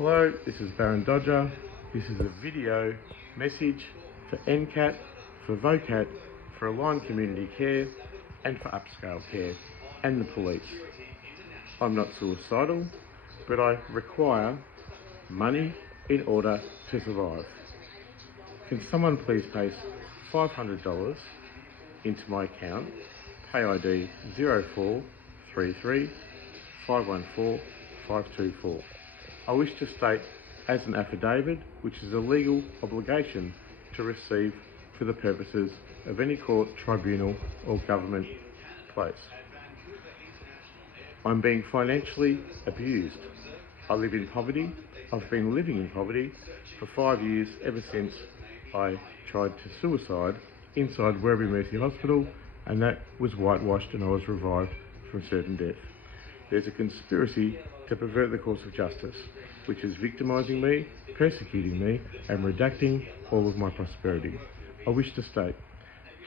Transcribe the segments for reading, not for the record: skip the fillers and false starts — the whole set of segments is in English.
Hello, this is Barran Dodger. This is a video message for NCAT, for VOCAT, for aligned community care and for upscale care and the police. I'm not suicidal, but I require money in order to survive. Can someone please place $500 into my account, pay ID 0433 514 524. I wish to state as an affidavit, which is a legal obligation to receive for the purposes of any court, tribunal or government place. I'm being financially abused. I live in poverty. I've been living in poverty for 5 years, ever since I tried to suicide inside Werribee Mercy Hospital, and that was whitewashed and I was revived from certain death. There's a conspiracy to pervert the course of justice, which is victimising me, persecuting me and redacting all of my prosperity. I wish to state,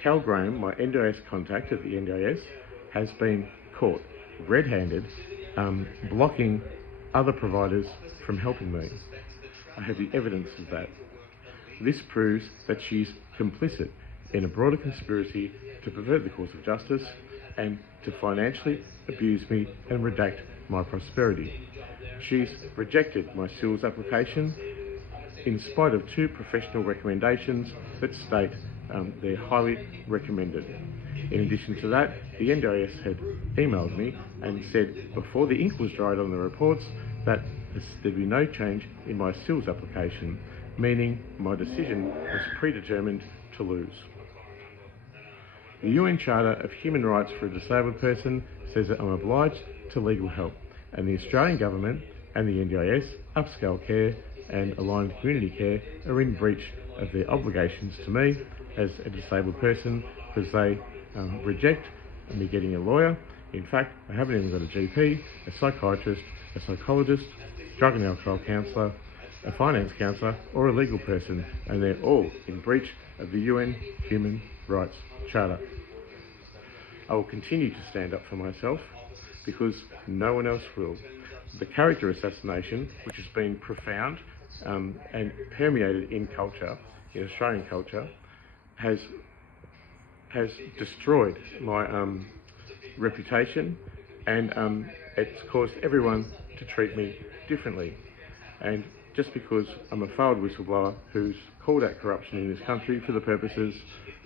Cal Graham, my NDIS contact at the NDIS, has been caught red-handed blocking other providers from helping me. I have the evidence of that. This proves that she's complicit in a broader conspiracy to pervert the course of justice and to financially abuse me and redact my prosperity. She's rejected my SILS application in spite of 2 professional recommendations that state they're highly recommended. In addition to that, the NDIS had emailed me and said before the ink was dried on the reports that there'd be no change in my SILS application, meaning my decision was predetermined to lose. The UN Charter of Human Rights for a Disabled Person says that I'm obliged to legal help, and the Australian Government and the NDIS, upscale care and aligned community care are in breach of their obligations to me as a disabled person because they reject me getting a lawyer. In fact, I haven't even got a GP, a psychiatrist, a psychologist, drug and alcohol counsellor, a finance counsellor or a legal person, and they're all in breach of the UN Human Rights Charter. I will continue to stand up for myself because no one else will. The character assassination, which has been profound and permeated in culture, in Australian culture, has destroyed my reputation, and it's caused everyone to treat me differently. And just because I'm a failed whistleblower who's called out corruption in this country for the purposes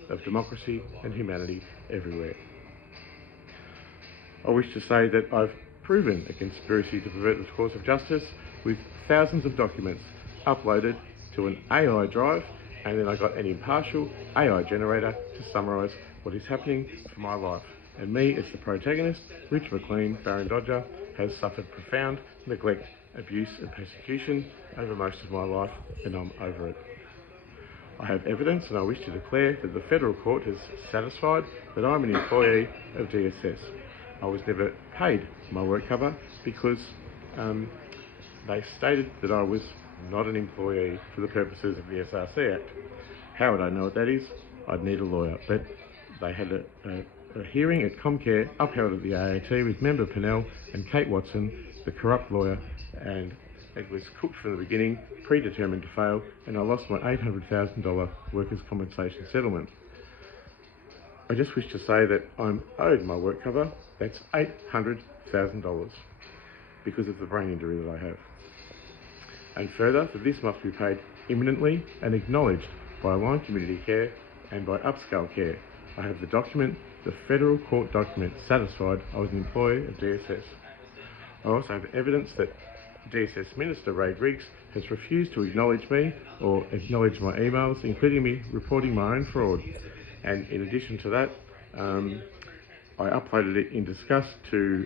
of democracy and humanity everywhere. I wish to say that I've proven a conspiracy to pervert the course of justice with thousands of documents uploaded to an AI drive, and then I got an impartial AI generator to summarise what is happening for my life. And me, as the protagonist, Rich McLean, Barran Dodger, has suffered profound neglect, abuse and persecution over most of my life, and I'm over it. I have evidence, and I wish to declare that the federal court has satisfied that I'm an employee of DSS. I was never paid my work cover because they stated that I was not an employee for the purposes of the SRC Act. How would I know what that is? I'd need a lawyer. But they had a hearing at Comcare upheld at the AAT with member Pennell and Kate Watson, the corrupt lawyer, and it was cooked from the beginning, predetermined to fail, and I lost my $800,000 workers' compensation settlement. I just wish to say that I'm owed my work cover. That's $800,000 because of the brain injury that I have. And further, that this must be paid imminently and acknowledged by aligned community care and by upscale care. I have the document, the federal court document, satisfied I was an employee of DSS. I also have evidence that DSS Minister Ray Griggs has refused to acknowledge me or acknowledge my emails, including me reporting my own fraud. And in addition to that, I uploaded it in disgust to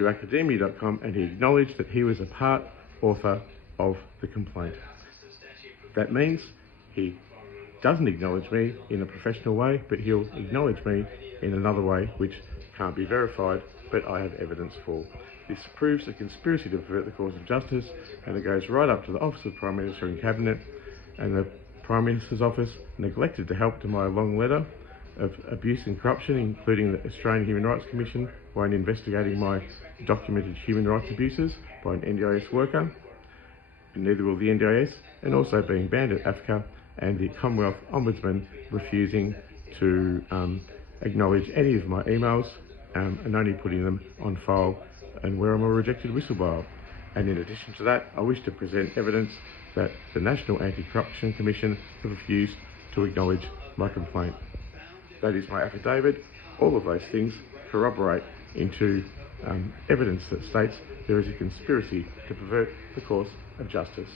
academia.com, and he acknowledged that he was a part author of the complaint. That means he doesn't acknowledge me in a professional way, but he'll acknowledge me in another way which can't be verified, but I have evidence for. This proves a conspiracy to pervert the course of justice, and it goes right up to the Office of Prime Minister and Cabinet, and the Prime Minister's office neglected to help to my long letter of abuse and corruption, including the Australian Human Rights Commission, by investigating my documented human rights abuses by an NDIS worker. and neither will the NDIS, and also being banned at AFCA, and the Commonwealth Ombudsman refusing to acknowledge any of my emails and only putting them on file and where I'm a rejected whistleblower. And in addition to that, I wish to present evidence that the National Anti-Corruption Commission have refused to acknowledge my complaint. That is my affidavit. All of those things corroborate into evidence that states there is a conspiracy to pervert the course of justice.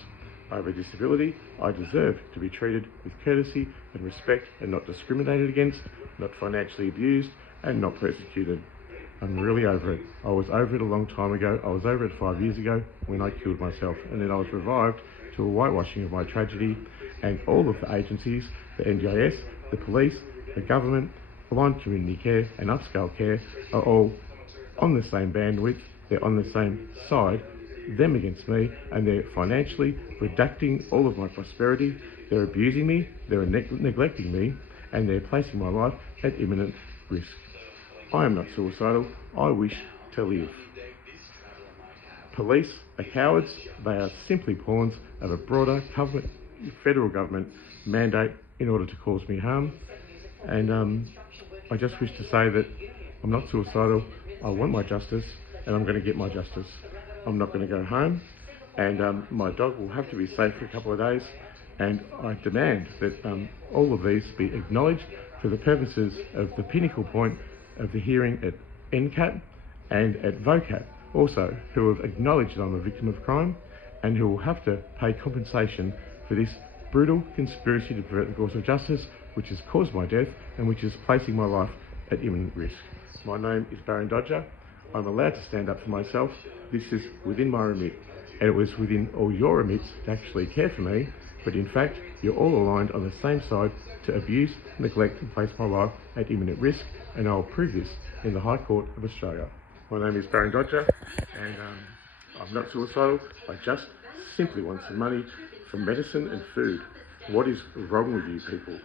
I have a disability. I deserve to be treated with courtesy and respect and not discriminated against, not financially abused and not persecuted. I'm really over it. I was over it a long time ago. I was over it 5 years ago when I killed myself, and then I was revived to a whitewashing of my tragedy, and all of the agencies, the NDIS, the police, the government, aligned community care and upscale care are all on the same bandwidth. They're on the same side, them against me, and they're financially reducing all of my prosperity. They're abusing me, they're neglecting me, and they're placing my life at imminent risk. I am not suicidal. I wish to live. Police are cowards. They are simply pawns of a broader federal government mandate in order to cause me harm. And I just wish to say that I'm not suicidal. I want my justice, and I'm going to get my justice. I'm not going to go home, and my dog will have to be safe for a couple of days. And I demand that all of these be acknowledged for the purposes of the pinnacle point of the hearing at NCAT and at VOCAT also, who have acknowledged that I'm a victim of crime and who will have to pay compensation for this brutal conspiracy to pervert the course of justice, which has caused my death and which is placing my life at imminent risk. My name is Barran Dodger. I'm allowed to stand up for myself. This is within my remit, and it was within all your remits to actually care for me, but in fact you're all aligned on the same side to abuse, neglect and place my life at imminent risk, and I'll prove this in the High Court of Australia. My name is Barran Dodger, and I'm not suicidal. I just simply want some money for medicine and food. What is wrong with you people?